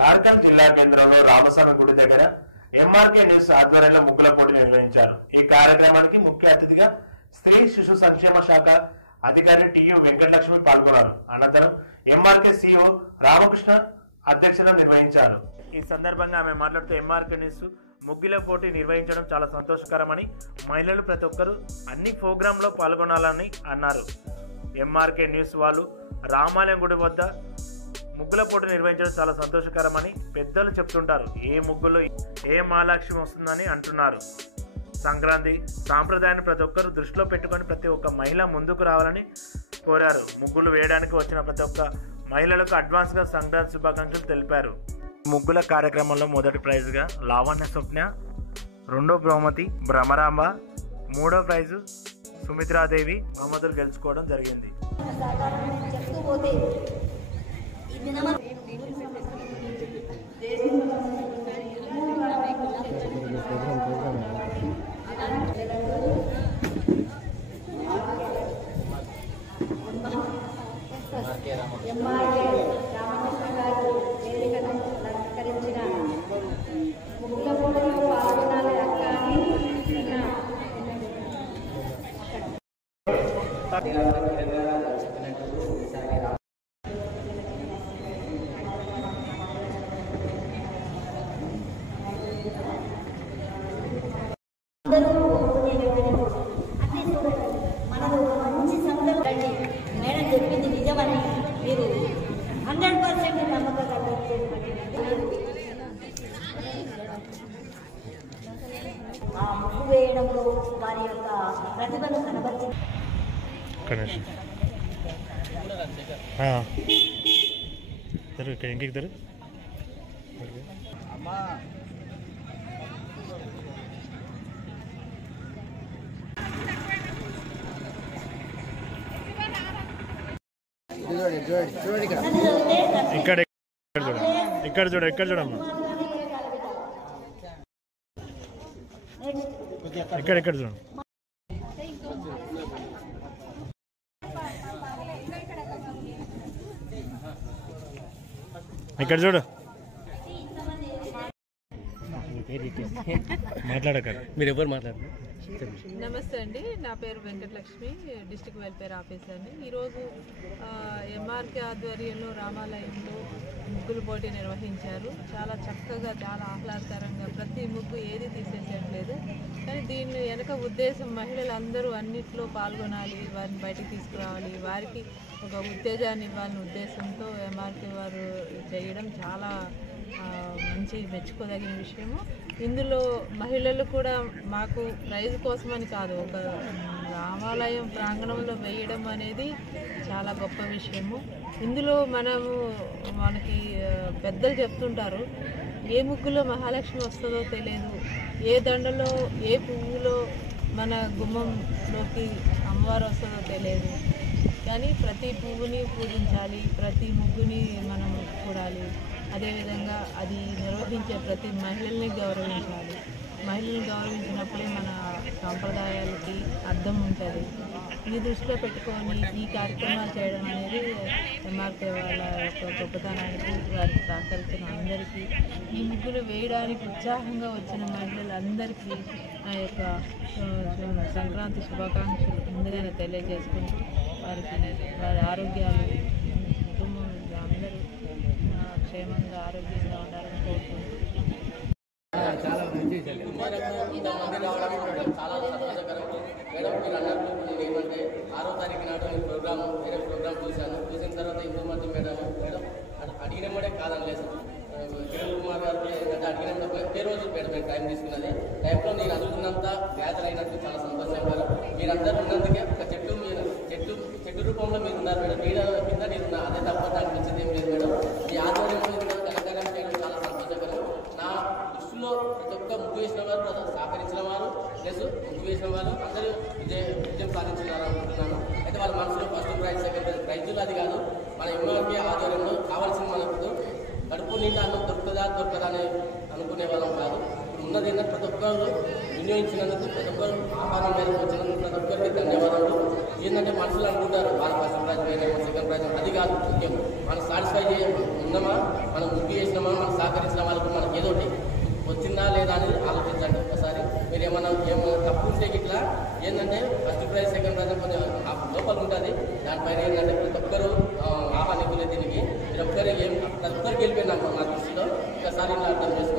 నార్కల్ జిల్లా కేంద్రంలో రామస్వామి గుడి దగ్గర ఎంఆర్కే న్యూస్ ఆధ్వర్యంలో ముగ్గుల పోటీ నిర్వహించారు. ఈ కార్యక్రమానికి ముఖ్య అతిథిగా స్త్రీ శిశు సంక్షేమ శాఖ అధికారి టియు వెంకటలక్ష్మి పాల్గొన్నారు. అనంతరం ఎంఆర్కే సిఇఓ రామకృష్ణ అధ్యక్షతన నిర్వహించారు. ఈ సందర్భంగా ఆమె మాట్లాడుతూ ఎంఆర్కే న్యూస్ ముగ్గుల పోటీ నిర్వహించడం చాలా సంతోషకరమని, మహిళలు ప్రతి ఒక్కరూ అన్ని ప్రోగ్రాంలో పాల్గొనాలని అన్నారు. ఎంఆర్కే న్యూస్ వాళ్ళు రామాలయం గుడి వద్ద ముగ్గుల పోటీ నిర్వహించడం చాలా సంతోషకరమని పెద్దలు చెప్తుంటారు. ఏ ముగ్గులో ఏ మహాలక్ష్మి వస్తుందని అంటున్నారు. సంక్రాంతి సాంప్రదాయాన్ని ప్రతి ఒక్కరు దృష్టిలో పెట్టుకొని ప్రతి ఒక్క మహిళ ముందుకు రావాలని కోరారు. ముగ్గులు వేయడానికి వచ్చిన ప్రతి ఒక్క మహిళలకు అడ్వాన్స్గా సంక్రాంతి శుభాకాంక్షలు తెలిపారు. ముగ్గుల కార్యక్రమంలో మొదటి ప్రైజ్గా లావణ్య స్వప్న, రెండో బహుమతి భ్రమరాంబ, మూడో ప్రైజు సుమిత్రాదేవి బహుమతులు గెలుచుకోవడం జరిగింది. మేడం చెప్పింది నిజమని మీరు 100% నమ్మకంగా ముగ్గు వేయడంలో వారి యొక్క ప్రతిభను కనబరిచి ఇక్కడ చూడమ్మా, ఇక్కడ చూడండి. ఇక్కడ చూడు, మాట్లాడకండి, మీరు ఎవరు మాట్లాడారు. నమస్తే అండి, నా పేరు వెంకటలక్ష్మి, డిస్ట్రిక్ట్ వెల్ఫేర్ ఆఫీసర్ని. ఈరోజు ఎంఆర్కే ఆధ్వర్యంలో రామాలయంలో ముగ్గులు పోటీ నిర్వహించారు. చాలా చక్కగా, చాలా ఆహ్లాదకరంగా, ప్రతి ముగ్గు ఏది తీసేయట్లేదు. కానీ దీని వెనక ఉద్దేశం మహిళలందరూ అన్నిట్లో పాల్గొనాలి, వారిని బయటికి తీసుకురావాలి, వారికి ఒక ఉత్తేజాన్ని ఇవ్వాలనే ఉద్దేశంతో ఎంఆర్కే వారు చేయడం చాలా మంచి మెచ్చుకోదగిన విషయము. ఇందులో మహిళలు కూడా మాకు ప్రైజ్ కోసమని కాదు, ఒక రామాలయం ప్రాంగణంలో వేయడం అనేది చాలా గొప్ప విషయము. ఇందులో మనకి పెద్దలు చెప్తుంటారు, ఏ ముగ్గులో మహాలక్ష్మి వస్తుందో తెలియదు, ఏ దండలో ఏ పువ్వులో మన గుమ్మంలోకి అమ్మవారు వస్తుందో తెలియదు. కానీ ప్రతి పువ్వుని పూజించాలి, ప్రతి ముగ్గుని మనం చూడాలి. అదేవిధంగా అది నిర్వహించే ప్రతి మహిళల్ని గౌరవించాలి. మహిళల్ని గౌరవించినప్పుడే మన సాంప్రదాయాలకి అర్థం ఉంటుంది. ఈ దృష్టిలో పెట్టుకొని ఈ కార్యక్రమాలు చేయడం అనేది ఎంఆర్కే వాళ్ళ యొక్క గొప్పతనానికి, వారికి సహకరించిన అందరికీ, ఈ ముగ్గులు వేయడానికి ఉత్సాహంగా వచ్చిన మహిళలందరికీ నా యొక్క సంక్రాంతి శుభాకాంక్షలు ముందుగానే తెలియజేసుకుంటూ వారి ఆరోగ్యాలు, కుటుంబం అందరూ క్షేమంగా ఆరోగ్యంగా ఉండాలని కోరుకుంటున్నాను. చాలా మంది రావడం చాలా సంతోషకరం. మేడం మీరు అన్నట్టు ఏమంటే 6వ తారీఖు నాడు వేరే ప్రోగ్రామ్ చూసిన తర్వాత ఇందుమతి మేడం అడిగినప్పుడే కాదనలేదు. కిరణ్ కుమార్ గారు ఏంటంటే అడిగినప్పుడు ఒకే రోజు మేడం టైం తీసుకున్నది. టైంలో నేను అనుకున్నంత గ్యాదర్ అయినట్టు చాలా సంతోషంగా మీరందరూ ఉన్నందుకే ఒక చెట్టు రూపంలో మీరు ఉన్నారు మేడం. నీడ కింద నేను అదే తప్ప అనిపించింది ఏం లేదు మేడం. ఈ ఆధ్వర్యంలో కనకారం చేయడం చాలా సంతోషకరం. నా దృష్టిలో ప్రతి ఒక్క ముగ్గు వేసిన వారు, సహకరించిన వారు, ప్లస్ ముగ్గు వేసిన వాళ్ళు అందరూ విజయం సాధించినారు అనుకుంటున్నాను. అయితే వాళ్ళ మనసులో ఫస్ట్ ప్రైజ్, సెకండ్ ప్రైజులు అది కాదు, మన ఎంఆర్కే ఆధ్వర్యంలో కావాల్సిన మనకు కడుపు నిండా అన్నం దొరుకుతుందా అని అనుకునే వాళ్ళం కాదు. ఉన్నది ఏంటంటే ప్రతి ఒక్కరు వినియోగించినందుకు, ప్రతి ఒక్కరు ఆహారం మేరకు వచ్చినందుకు ప్రతి ఒక్కరికి ధన్యవాదాలు. ఏంటంటే మనుషులు అనుకుంటారు వాళ్ళ ఫస్ట్ ప్రైజ్, సెకండ్ ప్రైజ్, అది కాదు ముఖ్యం. మనం సాటిస్ఫై ఉన్నామా, మనం ముగ్గు చేసినామా, మనం సహకరించిన వాళ్ళకు మనకి ఏదో ఒకటి వచ్చిందా లేదా అనేది ఆలోచించండి ఒకసారి. మీరు ఏమన్నా తప్పు ఉంటే ఇట్లా ఏంటంటే ఫస్ట్ ప్రైజ్ సెకండ్ ప్రైజ్ కొంచెం లోపల ఉంటుంది. దానిపైన ఏంటంటే ప్రతి ఒక్కరు ఆహ్వానికులే దీనికి. మీరు ఒక్కరే ప్రతి ఒక్కరికి వెళ్ళిపోయినాం మా దృష్టిలో. ఒకసారి ఇలా అర్థం చేసుకోండి.